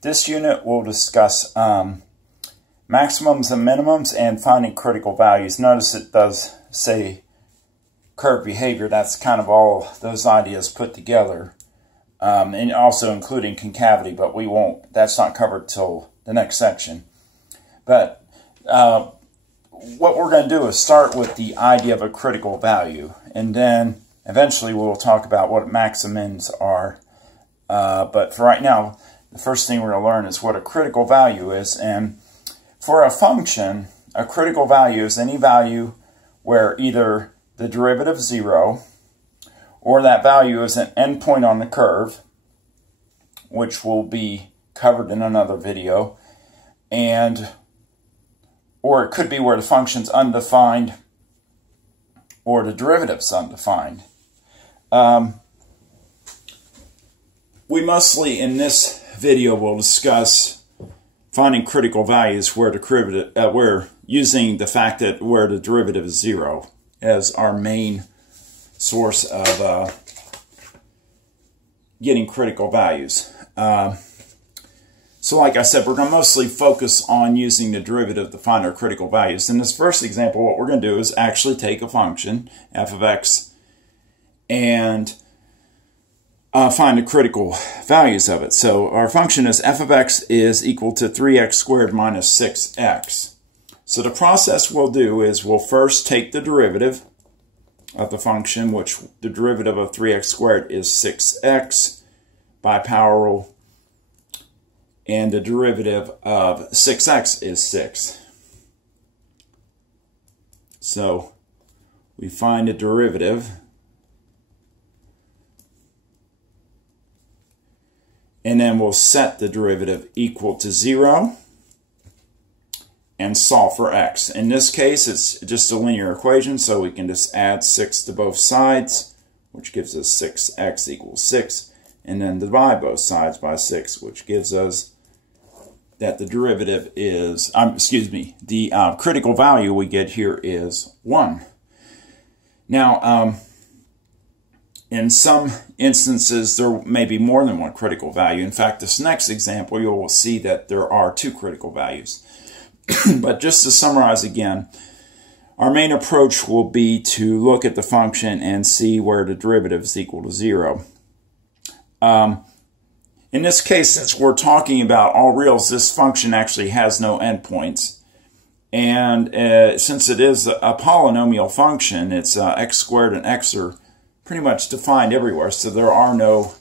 This unit will discuss maximums and minimums and finding critical values. Notice it does say curve behavior. That's kind of all those ideas put together, and also including concavity, but we won't, that's not covered till the next section. But what we're going to do is start with the idea of a critical value, and then eventually we'll talk about what maximums are. But for right now, the first thing we're going to learn is what a critical value is. And for a function, a critical value is any value where either the derivative is 0 or that value is an endpoint on the curve, which will be covered in another video, or it could be where the function's undefined or the derivative's undefined. We mostly in this video will discuss finding critical values where the we're using the fact that where the derivative is 0 as our main source of getting critical values. So like I said, we're going to mostly focus on using the derivative to find our critical values. In this first example, what we're going to do is actually take a function, f of x, and find the critical values of it. So our function is f of x is equal to 3x squared minus 6x. So the process we'll do is we'll first take the derivative of the function, which the derivative of 3x squared is 6x by power rule, and the derivative of 6x is 6. So we find the derivative, and then we'll set the derivative equal to 0 and solve for x. In this case, it's just a linear equation, so we can just add 6 to both sides, which gives us 6x equals 6, and then divide both sides by 6, which gives us that the derivative is, the critical value we get here is 1. Now, in some instances, there may be more than one critical value. In fact, this next example, you will see that there are 2 critical values. But just to summarize again, our main approach will be to look at the function and see where the derivative is equal to 0. In this case, since we're talking about all reals, this function actually has no endpoints. And since it is a polynomial function, it's x squared and x are pretty much defined everywhere. So there are no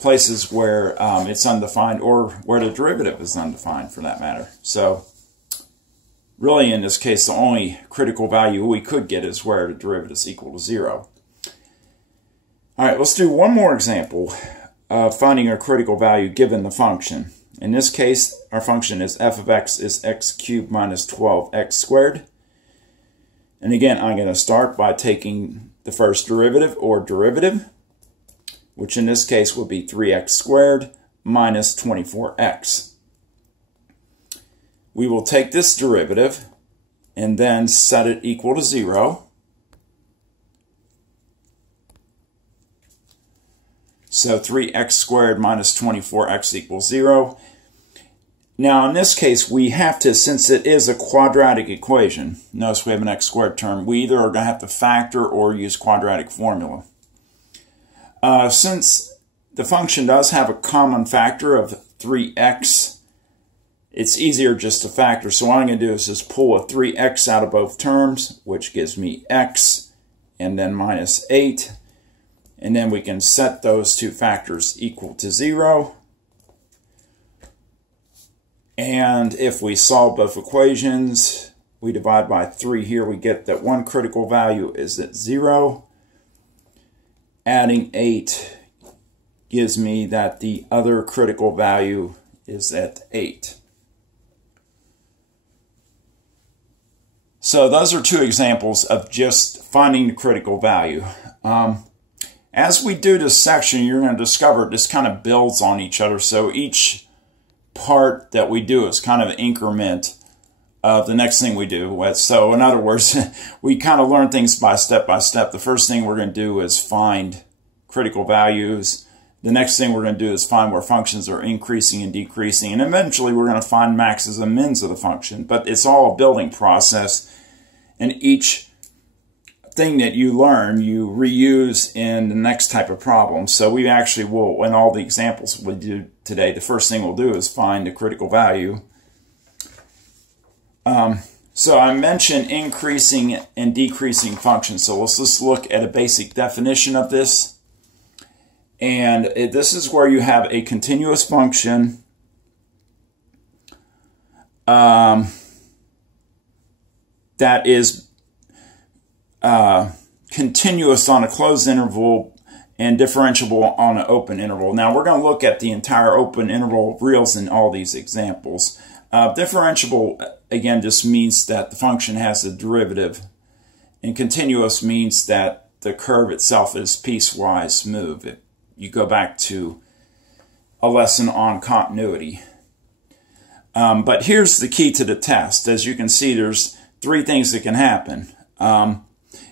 places where it's undefined or where the derivative is undefined for that matter. So really in this case, the only critical value we could get is where the derivative is equal to 0. All right, let's do one more example of finding a critical value given the function. In this case, our function is f of x is x cubed minus 12x squared. And again, I'm going to start by taking the first derivative or derivative, which in this case would be 3x squared minus 24x. We will take this derivative and then set it equal to 0. So 3x squared minus 24x equals 0. Now in this case we have to, since it is a quadratic equation, notice we have an x squared term, we either are going to have to factor or use quadratic formula. Since the function does have a common factor of 3x, it's easier just to factor. So what I'm going to do is just pull a 3x out of both terms, which gives me x, and then minus 8. And then we can set those two factors equal to 0. And if we solve both equations, we divide by 3 here, we get that one critical value is at 0. Adding 8 gives me that the other critical value is at 8. So those are 2 examples of just finding the critical value. As we do this section, you're going to discover this kind of builds on each other. So each part that we do is kind of an increment of the next thing we do. So in other words, we kind of learn things by step. The first thing we're going to do is find critical values. the next thing we're going to do is find where functions are increasing and decreasing, and eventually we're going to find maxes and mins of the function. But it's all a building process, and each thing that you learn you reuse in the next type of problem. So we actually will, in all the examples we do today, the first thing we'll do is find the critical value. So I mentioned increasing and decreasing functions. So let's just look at a basic definition of this. And this is where you have a continuous function that is continuous on a closed interval and differentiable on an open interval. Now we're going to look at the entire open interval reals in all these examples. Differentiable, again, just means that the function has a derivative, and continuous means that the curve itself is piecewise smooth. You go back to a lesson on continuity. But here's the key to the test. As you can see, there's three things that can happen.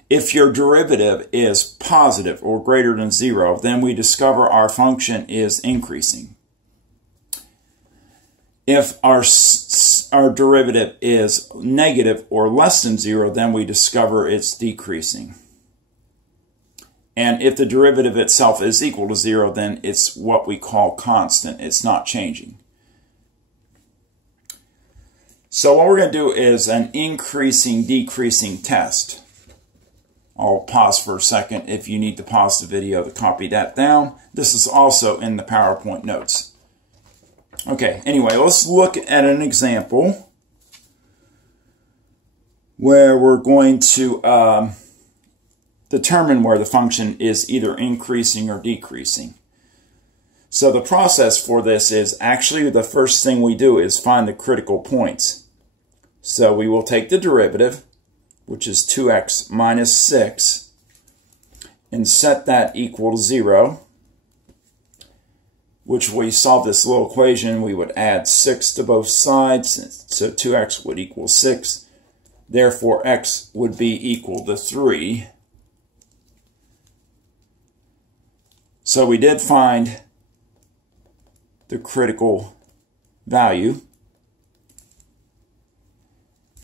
If your derivative is positive or greater than 0, then we discover our function is increasing. If our derivative is negative or less than 0, then we discover it's decreasing. And if the derivative itself is equal to 0, then it's what we call constant. It's not changing. So what we're going to do is an increasing, decreasing test. I'll pause for a second if you need to pause the video to copy that down. This is also in the PowerPoint notes. Okay, anyway, let's look at an example where we're going to determine where the function is either increasing or decreasing. So the process for this is actually the first thing we do is find the critical points. So we will take the derivative, which is 2x minus 6, and set that equal to 0, which we solve this little equation, we would add 6 to both sides, so 2x would equal 6. Therefore, x would be equal to 3. So we did find the critical value.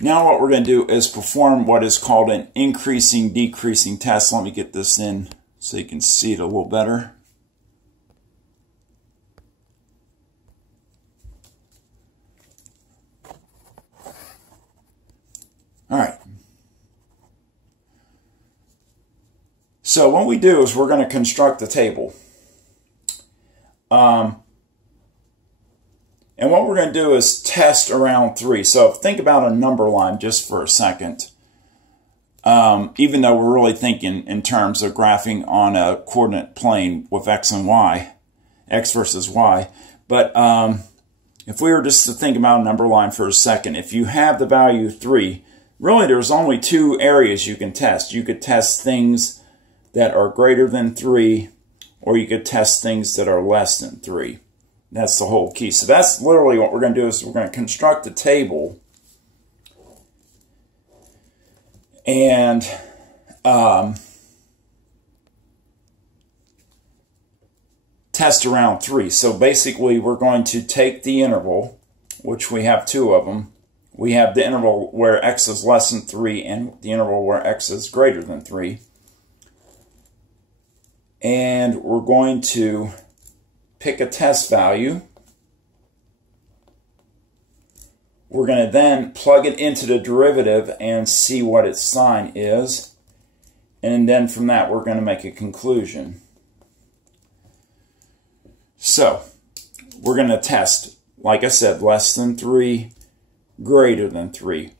Now what we're going to do is perform what is called an increasing, decreasing test. Let me get this in so you can see it a little better. All right. So what we do is we're going to construct a table. And what we're going to do is test around 3. So think about a number line just for a second. Even though we're really thinking in terms of graphing on a coordinate plane with x and y, x versus y. But if we were just to think about a number line for a second, if you have the value 3, really there's only 2 areas you can test. You could test things that are greater than 3, or you could test things that are less than 3. That's the whole key. So that's literally what we're going to do is we're going to construct a table and test around 3. So basically we're going to take the interval, which we have 2 of them. We have the interval where x is less than 3 and the interval where x is greater than 3. And we're going to pick a test value. We're going to then plug it into the derivative and see what its sign is. And then from that, we're going to make a conclusion. So, we're going to test, like I said, less than 3, greater than 3.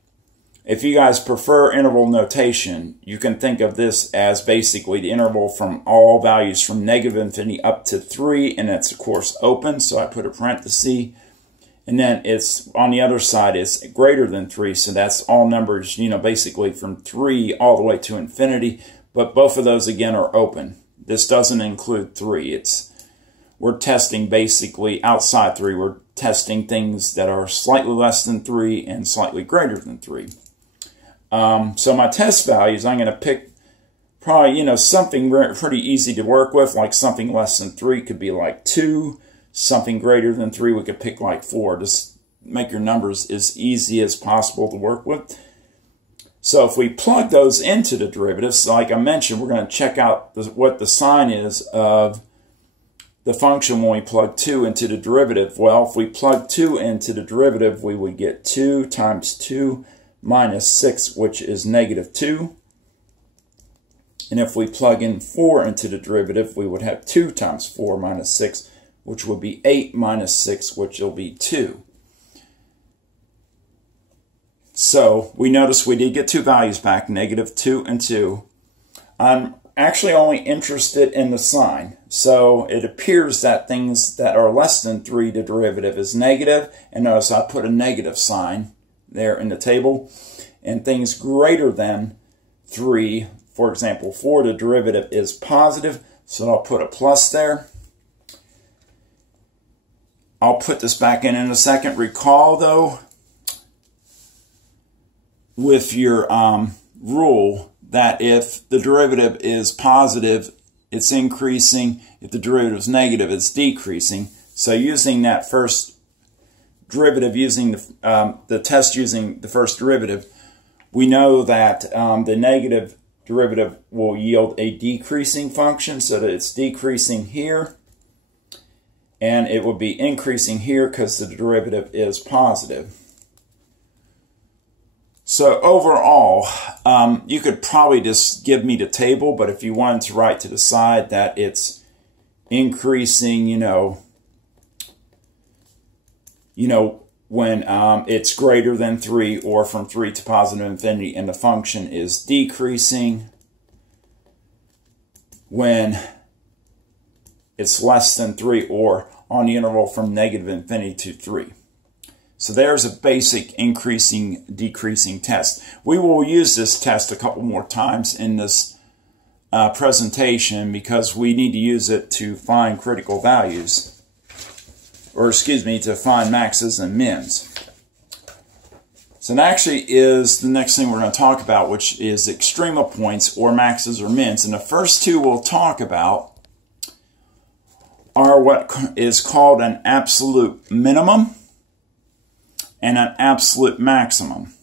If you guys prefer interval notation, you can think of this as basically the interval from all values from -infinity up to 3, and it's of course open, so I put a parenthesis. And then it's on the other side, it's greater than 3, so that's all numbers, you know, basically from 3 all the way to infinity. But both of those again are open. This doesn't include 3. We're testing basically outside 3. We're testing things that are slightly less than 3 and slightly greater than 3. So my test values, I'm going to pick probably, something pretty easy to work with, like something less than 3 could be like 2. Something greater than 3, we could pick like 4. Just make your numbers as easy as possible to work with. So if we plug those into the derivatives, like I mentioned, we're going to check out what the sign is of the function when we plug 2 into the derivative. Well, if we plug 2 into the derivative, we would get 2 times 2 minus 6, which is negative 2. And if we plug in 4 into the derivative, we would have 2 times 4 minus 6, which would be 8 minus 6, which will be 2. So we notice we did get two values back, negative 2 and 2. I'm actually only interested in the sign. So it appears that things that are less than 3, the derivative is negative. And notice I put a negative sign there in the table. And things greater than 3, for example, 4, the derivative is positive. So I'll put a plus there. I'll put this back in a second. Recall, though, with your rule that if the derivative is positive, it's increasing. If the derivative is negative, it's decreasing. So using that first derivative, using the test using the first derivative, we know that the negative derivative will yield a decreasing function, so that it's decreasing here. And it would be increasing here because the derivative is positive. So overall, you could probably just give me the table, but if you wanted to write to the side that it's increasing, when it's greater than 3 or from 3 to positive infinity, and the function is decreasing when it's less than 3 or on the interval from negative infinity to 3. So there's a basic increasing, decreasing test. We will use this test a couple more times in this presentation because we need to use it to find critical values. Or excuse me, to find maxes and mins. So that actually is the next thing we're going to talk about, which is extrema points or maxes or mins. And the first two we'll talk about are what is called an absolute minimum and an absolute maximum.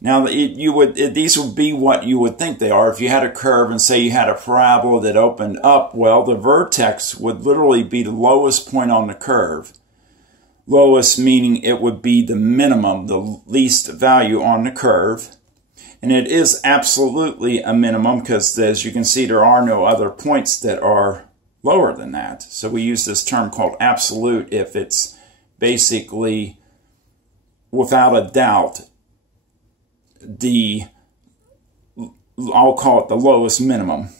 Now, these would be what you would think they are. If you had a curve and say you had a parabola that opened up, well, the vertex would literally be the lowest point on the curve. Lowest meaning it would be the minimum, the least value on the curve. And it is absolutely a minimum because, as you can see, there are no other points that are lower than that. So we use this term called absolute if it's basically, without a doubt, I'll call it the lowest minimum.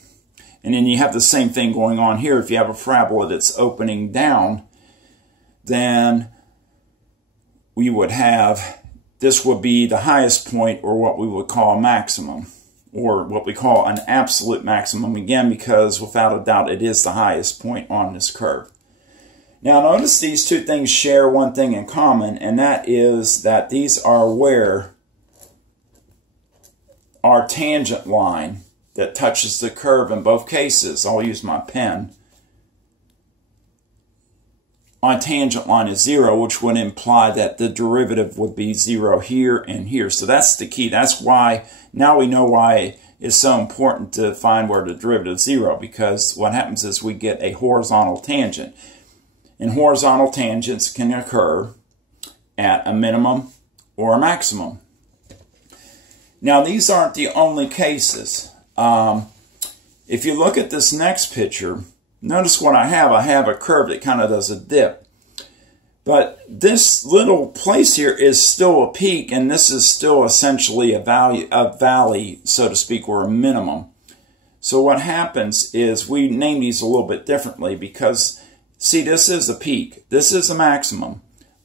And then you have the same thing going on here. If you have a parabola that's opening down, then we would have, this would be the highest point, or what we would call a maximum, or what we call an absolute maximum, again, because without a doubt it is the highest point on this curve. Now notice these two things share one thing in common, and that is that these are where our tangent line that touches the curve in both cases, I'll use my pen, our tangent line is 0, which would imply that the derivative would be 0 here and here. So that's the key. That's why, now we know why it's so important to find where the derivative is 0, because what happens is we get a horizontal tangent. And horizontal tangents can occur at a minimum or a maximum. Now, these aren't the only cases. If you look at this next picture, notice what I have. I have a curve that kind of does a dip. But this little place here is still a peak, and this is still essentially a valley, so to speak, or a minimum. So what happens is we name these a little bit differently because, see, this is a peak. This is a maximum.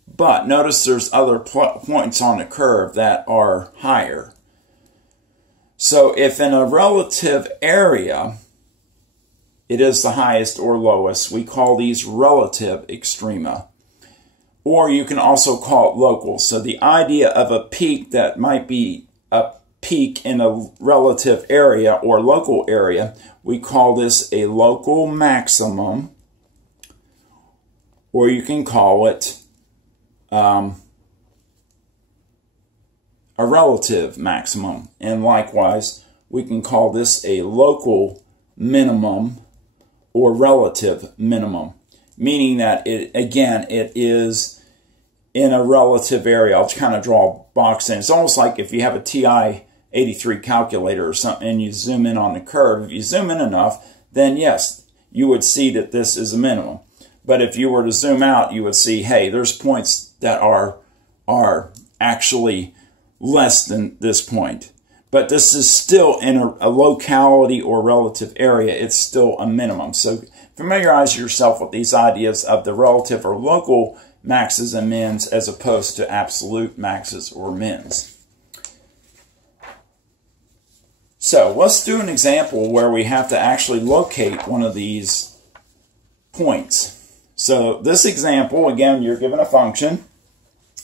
But notice there's other points on the curve that are higher. So if in a relative area it is the highest or lowest, we call these relative extrema. Or you can also call it local. So the idea of a peak that might be a peak in a relative area or local area, we call this a local maximum, or you can call it a relative maximum. And likewise, we can call this a local minimum or relative minimum, meaning that it is in a relative area. I'll kind of draw a box in. It's almost like if you have a TI-83 calculator or something and you zoom in on the curve. If you zoom in enough, then yes, you would see that this is a minimum. But if you were to zoom out, you would see, hey, there's points that are actually less than this point. But this is still in a locality or relative area. It's still a minimum. So familiarize yourself with these ideas of the relative or local maxes and mins as opposed to absolute maxes or mins. So let's do an example where we have to actually locate one of these points. So this example, again, you're given a function.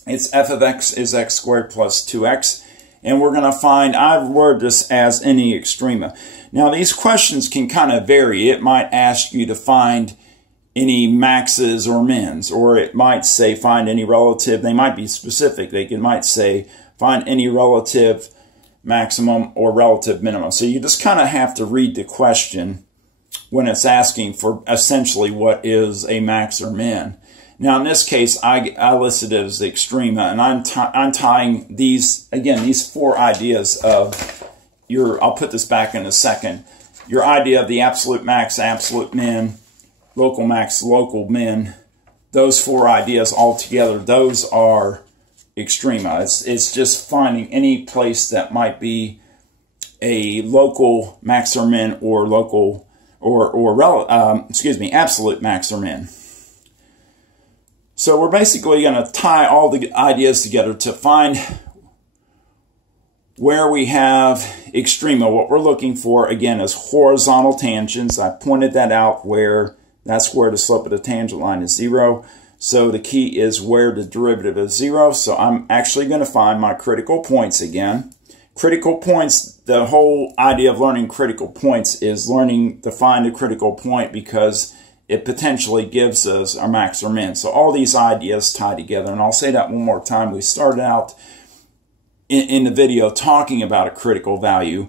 It's f of x is x squared plus 2x. And we're going to find, I've worded this as any extrema. Now these questions can kind of vary. It might ask you to find any maxes or mins, or it might say find any relative. They might be specific. They might say find any relative maximum or relative minimum. So you just kind of have to read the question when it's asking for essentially what is a max or min. Now, in this case, I listed it as the extrema, and I'm tying these, again, these four ideas of I'll put this back in a second, your idea of the absolute max, absolute min, local max, local min, those four ideas all together, those are extrema. It's just finding any place that might be a local max or min or local, absolute max or min. So we're basically going to tie all the ideas together to find where we have extrema. What we're looking for, again, is horizontal tangents. I pointed that out where that's where the slope of the tangent line is 0. So the key is where the derivative is 0. So I'm actually going to find my critical points again. Critical points, the whole idea of learning critical points is learning to find a critical point because it potentially gives us our max or min. So all these ideas tie together. And I'll say that one more time. We started out in the video talking about a critical value,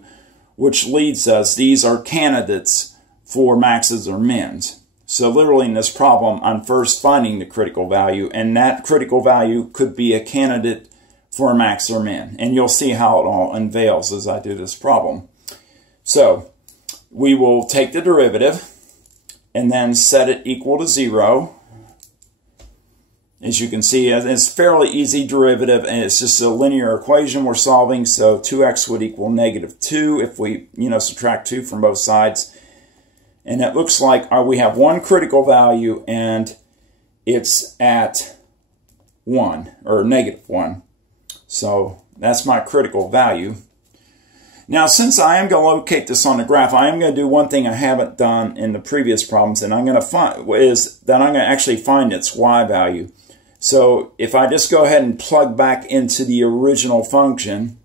which leads us, these are candidates for maxes or mins. So literally in this problem, I'm first finding the critical value, and that critical value could be a candidate for a max or min. And you'll see how it all unveils as I do this problem. So we will take the derivative and then set it equal to 0. As you can see, it's fairly easy derivative, and it's just a linear equation we're solving. So 2x would equal -2 if we, subtract 2 from both sides. And it looks like we have one critical value, and it's at 1, or -1. So that's my critical value. Now, since I am going to locate this on the graph, I am going to do one thing I haven't done in the previous problems, and I'm going to find is that I'm going to actually find its y value. So if I just go ahead and plug back into the original function,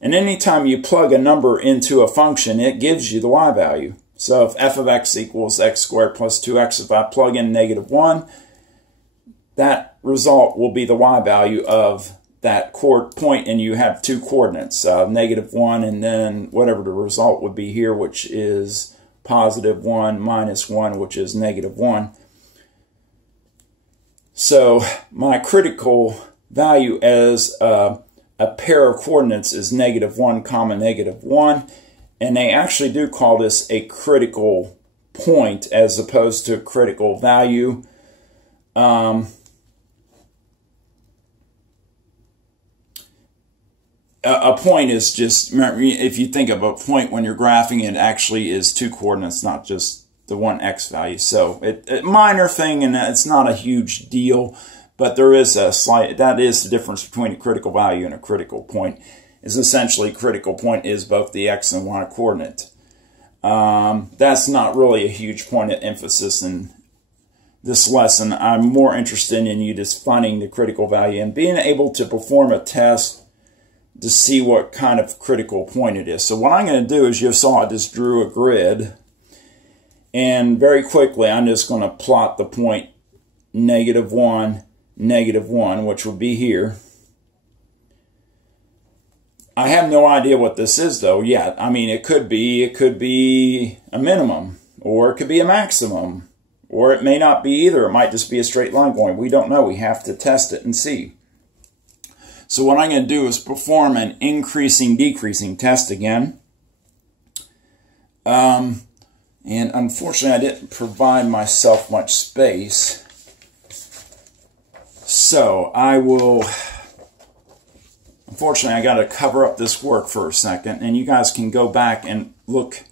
and anytime you plug a number into a function, it gives you the y value. So if f of x equals x squared plus 2x, if I plug in -1, that result will be the y value of that point, and you have two coordinates, -1, and then whatever the result would be here, which is +1 minus 1, which is -1. So my critical value as a pair of coordinates is -1, -1, and they actually do call this a critical point as opposed to critical value. A point is just, if you think of a point when you're graphing, it actually is two coordinates, not just the one x value. So a minor thing, and it's not a huge deal, but there is a slight, that is the difference between a critical value and a critical point, is essentially critical point is both the x and y coordinate. That's not really a huge point of emphasis in this lesson. I'm more interested in you just finding the critical value and being able to perform a test to see what kind of critical point it is. So what I'm going to do is, you saw I just drew a grid, and very quickly I'm just going to plot the point -1, -1, which will be here. I have no idea what this is though yet. I mean, it could be a minimum, or it could be a maximum, or it may not be either. It might just be a straight line going. We don't know. We have to test it and see. So what I'm going to do is perform an increasing decreasing test again. And unfortunately I didn't provide myself much space. So I will, unfortunately I got to cover up this work for a second, and you guys can go back and look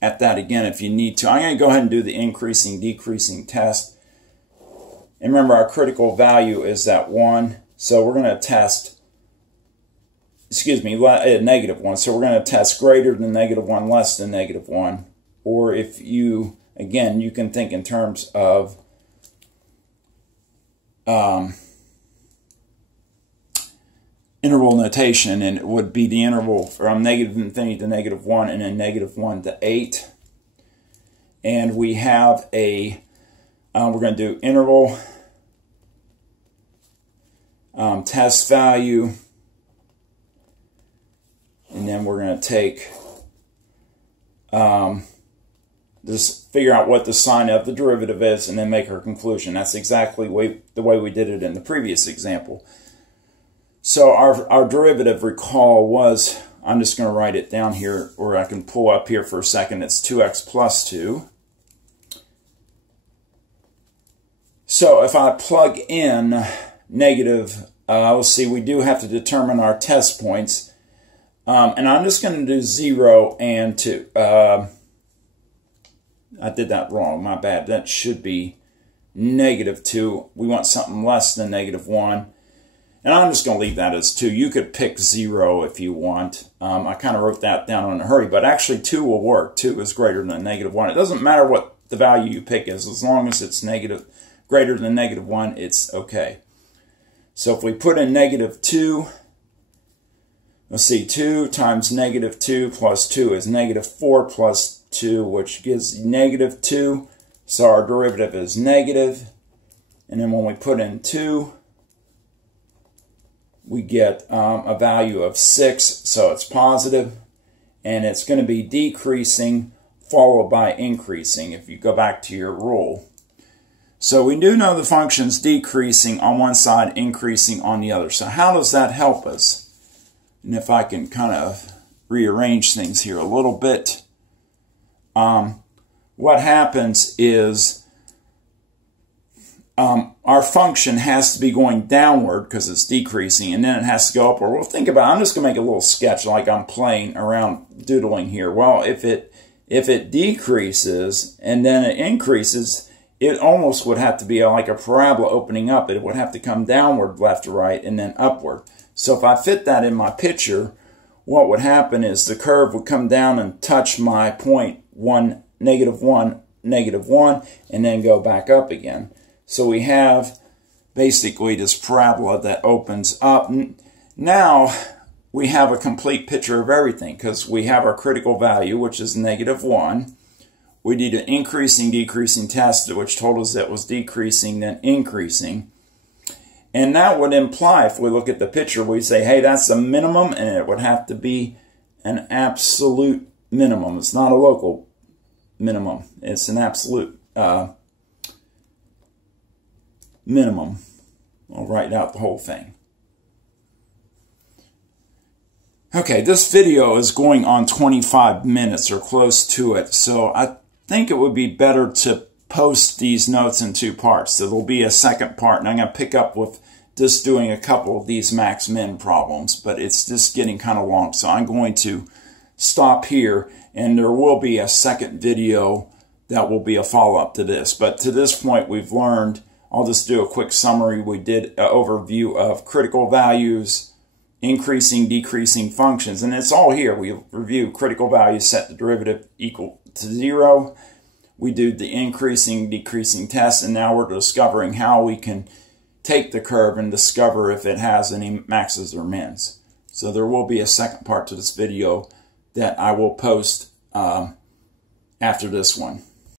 at that again if you need to. I'm going to go ahead and do the increasing decreasing test. And remember, our critical value is at 1. So we're going to test, -1. So we're going to test greater than -1, less than -1. Or if you, again, you can think in terms of interval notation, and it would be the interval from -infinity to -1, and then -1 to 8. And we have a, we're going to do interval test value, and then we're going to take, just figure out what the sign of the derivative is, and then make our conclusion. That's exactly the way we did it in the previous example. So our derivative, recall, was, I'm just going to write it down here, or I can pull up here for a second. It's 2x plus 2. So if I plug in negative, let's see, we do have to determine our test points. And I'm just going to do 0 and 2. I did that wrong, my bad. That should be -2. We want something less than -1. And I'm just going to leave that as 2. You could pick 0 if you want. I kind of wrote that down in a hurry, but actually 2 will work. 2 is greater than -1. It doesn't matter what the value you pick is, as long as it's greater than -1, it's okay. So if we put in -2, let's see, 2 times -2 plus 2 is -4 plus 2, which gives -2. So our derivative is negative. And then when we put in 2, we get a value of 6, so it's positive. And it's going to be decreasing followed by increasing if you go back to your rule. So we do know the function's decreasing on one side, increasing on the other. So how does that help us? And if I can kind of rearrange things here a little bit, what happens is our function has to be going downward because it's decreasing, and then it has to go upward. Well, think about it. I'm just going to make a little sketch like I'm playing around doodling here. Well, if it decreases and then it increases, it almost would have to be like a parabola opening up. It would have to come downward, left to right, and then upward. So if I fit that in my picture, what would happen is the curve would come down and touch my point -1, -1, and then go back up again. So we have basically this parabola that opens up. Now we have a complete picture of everything because we have our critical value, which is -1. We did an increasing, decreasing test, which told us that it was decreasing, then increasing. And that would imply, if we look at the picture, we say, hey, that's a minimum, and it would have to be an absolute minimum. It's not a local minimum. It's an absolute minimum. I'll write out the whole thing. Okay, this video is going on 25 minutes or close to it, so I think it would be better to post these notes in 2 parts. So there'll be a second part, and I'm going to pick up with just doing a couple of these max-min problems, but it's just getting kind of long, so I'm going to stop here, and there will be a second video that will be a follow-up to this. But to this point, we've learned, I'll just do a quick summary. We did an overview of critical values, increasing, decreasing functions, and it's all here. We review critical values, set the derivative equal to 0. We do the increasing, decreasing test, and now we're discovering how we can take the curve and discover if it has any maxes or mins. So there will be a second part to this video that I will post after this one.